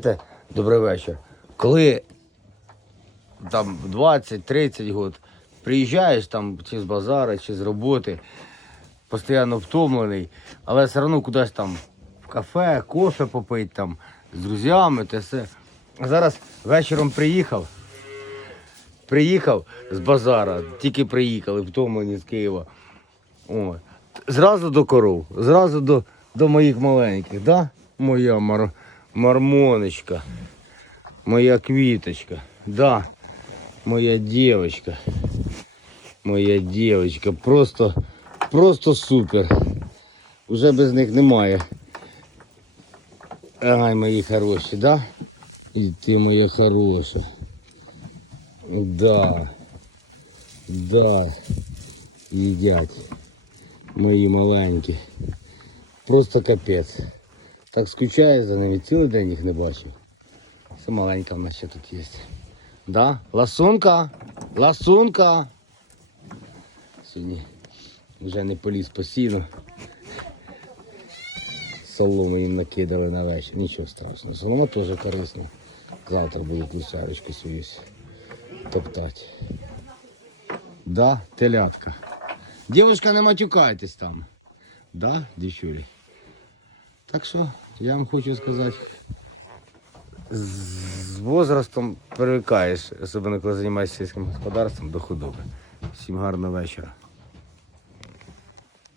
знаєте, добрий вечір. Коли там 20-30 год приїжджаєш там чи з базара, чи з роботи, постійно втомлений, але все одно кудись там в кафе, кофе попити там з друзями, те все. А зараз вечором приїхав. Приїхав з базара, тільки приїхали, втомлені з Києва. О, зразу до коров, зразу до, до моїх маленьких, да? Моя мар, мармоночка, моя квіточка, да, моя дівчинка, моя дівчинка, просто, просто супер. Уже без них немає. Ай, мої хороші, да? І ти моя хороша. Да. Да. Їдять. Мої маленькі. Просто капець. Так скучаю за ними, цілий день їх не бачив. Це маленька в нас ще тут є. Да? Ласунка! Ласунка! Сьогодні вже не поліз постійно. Солому їм накидали на вечір. Нічого страшного. Солома теж корисна. Завтра буду кусарочку свою топтати. Да, телятка. Дівчинка, не матюкайтесь там. Да, дівчулі? Так що, я вам хочу сказати, з возрастом привикаєш, особливо коли займаєшся сільським господарством до худоби. Всім гарного вечора.